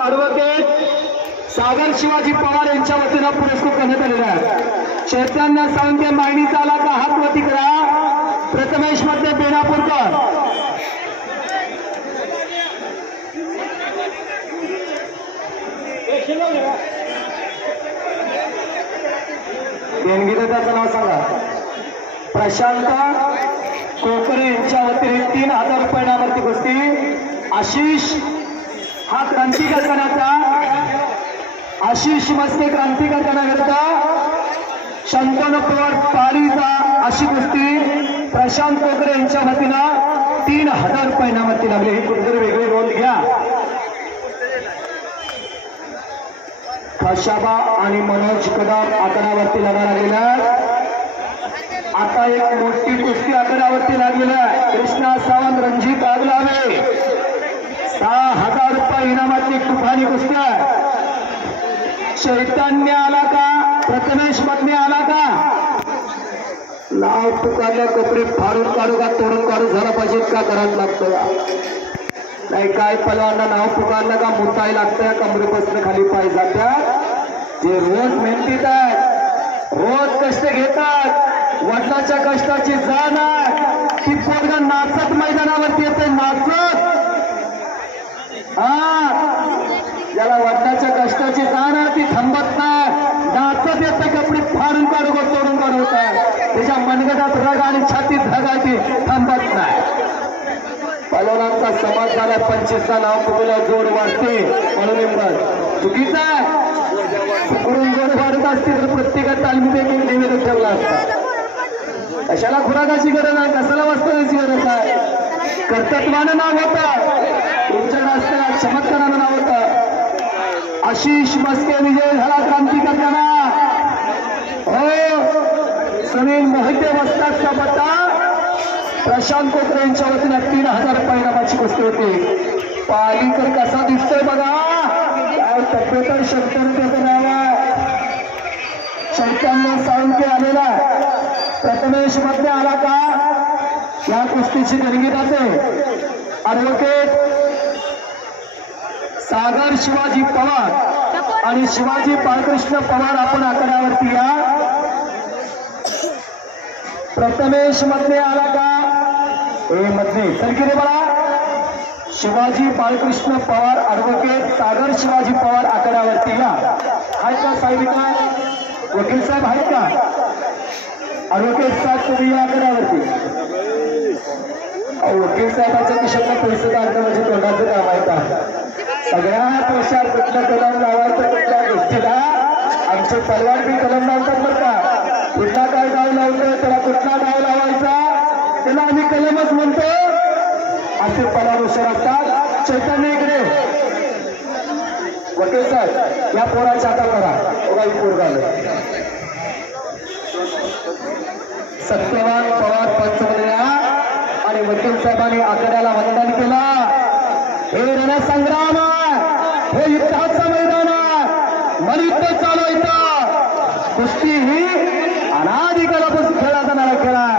Advocate सागर शिवाजी पवार यांच्या वतीनं पुरस्कृत करण्यात आलेला आहे। चैतन्य सावंत मागणीचा आला का हात वरती करा। प्रथमेश मध्ये बेनापूरकर, देणगीदाराचं नाव सांगा। प्रशांत कोकरे यांच्या वतीने 3000 रुपये नावावरती कुस्ती। आशिष हा क्रांतिकार करण्याचा, आशिष मस्ते क्रांतिकार करण्याकरता शंतनु पवार पारीचा अशी कुस्ती प्रशांत कोकरे यांच्या वतीनं 3000 रुपये नावावरती लागले। ही कुठेतरी वेगळी नोंद घ्या। खशाबा आणि मनोज कदम आकड्यावरती लढा लागलेला। आता एक मोठी कुस्ती आकड्यावरती लागलेली आहे। कृष्णा सावंत रणजित आगलावे 6000 रुपये इनामाची तुफानी कुस्ती आहे। चैतन्य आला का? प्रथमेश मध्ये आला का? नाव पुकारल्या कपडे फाडून काढू का तोडून काढू झाला पाहिजे का करायला लागतं या? नाही काय पलवांना नाव पुकारलं का मुताय लागतं, कमरेपासून खाली पाय जातात। जे रोज मेहनतीत आहेत, रोज कष्ट घेतात, वडिलांच्या कष्टाची जाण आहे, ती पोरगा नाचत मैदानावरती येते, नाचत। ज्याला वडिलांच्या कष्टाची जाण आहे ती थांबत नाही, नाचत येते, कपडे फाडून काढू का तोडून काढू होतात। त्याच्या मनगटात रग आणि छातीत धग आहे ती थांबत नाही। पलवानांचा समाज झाला 25चा नाव पुकारला जोड वाढते म्हणून चुकीचं आहे। पुकडून जोड वाढत असते तर प्रत्येकात तालमीत एक निवेदन ठेवला असता। कशाला खुराकाची गरज आहे, कशाला वस्त्राची गरज आहे। कर्तृत्वानं नाव होतं, तुमच्या असताना चमत्कारानं नाव होतं। आशिष मस्के विजय झाला क्रांतिकार करताना। हो सुनील मोहिते वस्तादचा पत्ता प्रशांत कोकरे यांच्या वतीनं 3000 रुपये नावाची कुस्ती होती। पालीकर कसा दिसतोय बघा, काय तब्येत शक्तीने त्याचं नाव आहे। चैतन्य सावंत आलेला, प्रथमेश मध्ये आला का? या कुस्तीची देणगी जाते ॲडव्होकेट सागर शिवाजी पवार आणि शिवाजी बाळकृष्ण पवार आपण आकड्यावरती या। प्रथमेश मध्ये आला का? मध्ये सरकी बळा शिवाजी बाळकृष्ण पवार ॲडव्होकेट सागर शिवाजी पवार आकड्यावरती या। आहेत का साहेब? वकील साहेब आहेत का? ॲडव्होकेट साहेब तुम्ही या आकड्यावरती। वकील साहेबांच्या खिशातला पैसे काढणं म्हणजे तोंडाचं काम आहे का? सगळ्यात हुशार कुठलं कलम लावायचं कुठल्या गोष्टीला आमचे पलवान बी कलम लावतात बरं का। कुठला काय डाव लावतो त्याला कुठला डाव लावायचा त्याला आम्ही कलमच म्हणतो, असे पलवान हुशार असतात। चैतन्य इकडे वकील साहेब या पोराच्या हातात करा बघा, ही पोर झालं। सत्यवान पवार पंचमल्या आणि वकील साहेबांनी आकड्याला वंदन केला। हे रणसंग्राम आहे, हे युद्धाचं मैदान आहे, मलयुद्ध चालू इथं। कुस्ती ही अनादिकालापासून खेळला जाणारा खेळ आहे।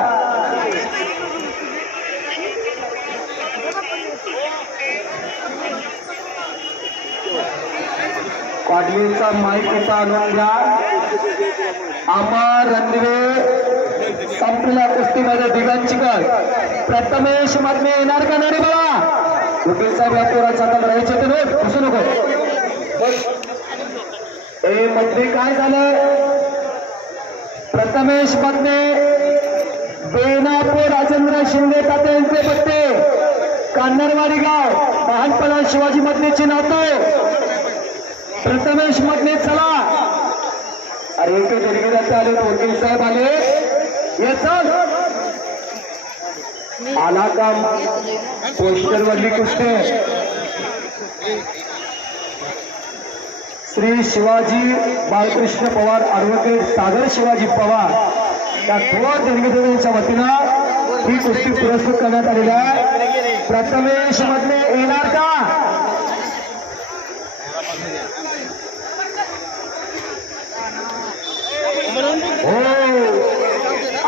पाटलीचा माईक कसा आणून घ्या। अमर रणदिवे संपलेल्या कुस्तीमध्ये दिगंचिकर प्रथमेश मध्ये येणार का नाही बघा। वकील साहेब या पोराच्या हातात राहायचे ते बसू नको। ए मध्ये काय झालं? प्रथमेश मध्ये बेनापूर राजेंद्र शिंदे तात्या यांचे पत्ते, कान्नरवाडी गाव, महानपणा शिवाजी मधलेचे नाते। प्रथमेश मधले चला, अरे एक देणगीदाते आले, वकील साहेब आले, ये चल आला का? पोस्टर वरली कुस्ती श्री शिवाजी बाळकृष्ण पवार ॲडव्होकेट सागर शिवाजी पवार या थोर देणगीदारांच्या वतीनं ही कुस्ती पुरस्कृत करण्यात आलेली आहे। प्रथमेश मधले येणार का? हो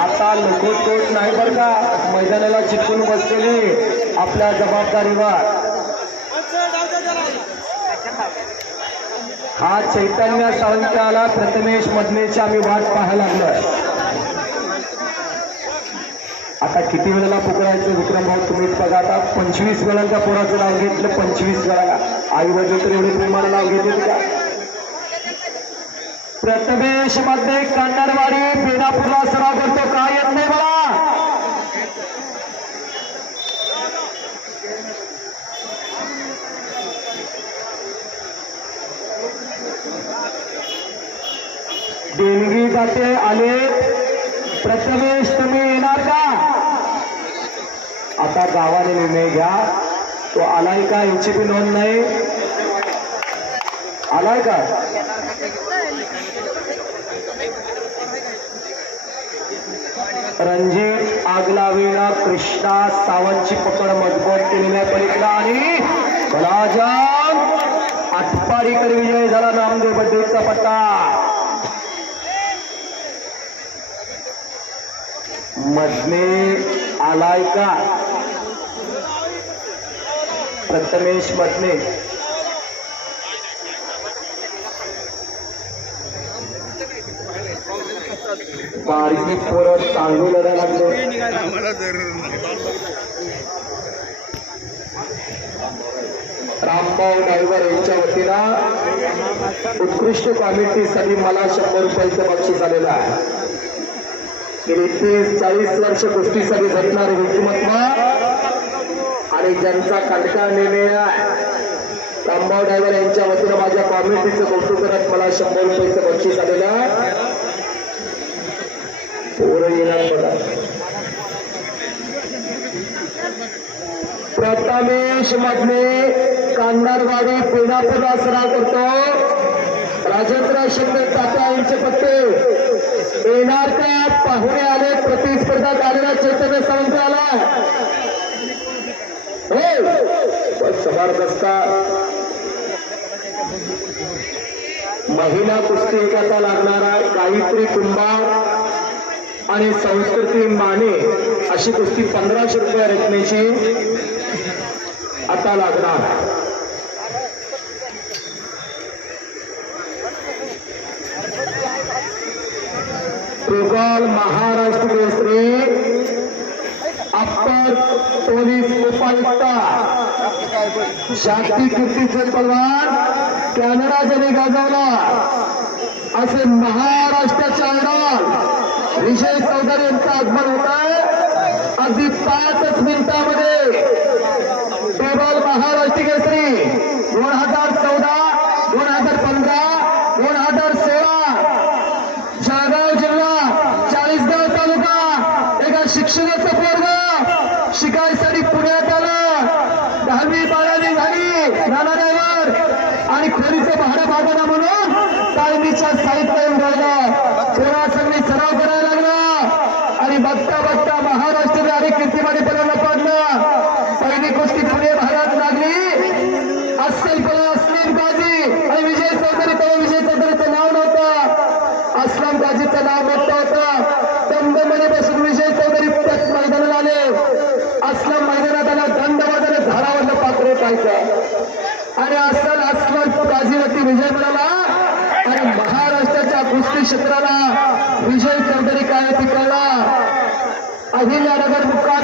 आता लकोटकोट नाही बरं का, मैदानाला चिटकून बसलेली आपल्या जबाबदारीवर हा चैतन्य सावंताला प्रथमेश मधनेची आम्ही वाट पाहायला लागलोय. आता किती वेळेला पुकारायचं विक्रम भाऊ तुम्हीच बघा. आता 25 वेळांच्या पोराचं नाव घेतलं. 25 वेळा आई वडील तर एवढे प्रेमाला नाव घेतले का. प्रथमेश मध्ये कांडरवाडी बेनापूरला सराव करतो. काय येत नाही मला. देणगी जाते आले. प्रथमेश तुम्ही येणार का. आता गावाने निर्णय घ्या. तो आलाय का याची बी नोंद नाही. आलाय का. रणजित आगलावीणा कृष्णा सावंतची पकड मजबूत केलेल्या पलीकडा आणि कलाजाम आटपाडीकर विजय झाला. नामदेव बड्डेचा पट्टा. मधने आलाय का. प्रथमेश मधने बारकी पोरं चांगली लढायला लागले. रामभाऊ ड्रायव्हर यांच्या वतीनं उत्कृष्ट कॉमेंट्रीसाठी मला 100 रुपयाचं बक्षीस आलेलं आहे. गेली 30-40 वर्ष कुस्तीसाठी झटणारे व्यक्तिमत्व आणि ज्यांचा कंटाळा निर्णय आहे. रामभाऊ ड्रायव्हर यांच्या वतीनं माझ्या कॉमेंट्रीचं कौतुक करत मला 100 रुपयाचं बक्षीस आलेलं आहे. पोरं येणार बघा. प्रथमेश मधने कांडारवाडी बेनापूरला सराव करतो. राजेंद्र शिंदे तात्या यांचे पत्ते येणार का. पाहुणे आले. प्रतिस्पर्धात आलेला चैतन्य सावंत आला. जबरदस्त महिला कुस्ती करता लागणारा गायत्री कुंभार आणि संस्कृती माने अशी कुस्ती 1500 रुपये रकमेची आता लागणार. महाराष्ट्र केसरी अप्पर पोलीस उपायुक्त शांती कीर्तीचे पलवान कॅनडा ज्याने गाजवला असे महाराष्ट्राचे आयडॉल विजय चौधरी यांचं आगमन होत आहे. अगदी 5 मिनिटांमध्ये टेबल महाराष्ट्र केसरी 2014, 2015, 2016 जळगाव जिल्हा 40गाव तालुका एका शिक्षकाचं पोरग शिकायसाठी पुण्यात आलं. 10वी 12वी झाली. नाना ड्रायव्हर आणि खोलीचं भाडं भागना म्हणून तालमीच्या साहित्य येऊन राहिलं. पोरासंगी सराव करायला लागला आणि बघता बघता महाराष्ट्र आणि कीर्तीमध्ये पदाला पडलं. पहिली कुस्ती पुणे भागात लागली. अस्सलपणा अस्लम गाजी आणि विजय चौधरी. तेव्हा विजय चौधरीचं नाव नव्हतं. अस्लम गाजीचं नाव मोठं होतं. दमदमने बसून विजय चौधरी मैदानाला आले. अस्लम मैदानात आला. दंडवादाने झाडावरलं पात्र पाहायचं आणि अस्लम गाजीवरती विजय मिळाला आणि महाराष्ट्राच्या कुस्ती क्षेत्राला विजय चौधरी काय पिकवला. अहिल्यानगर मुक्काम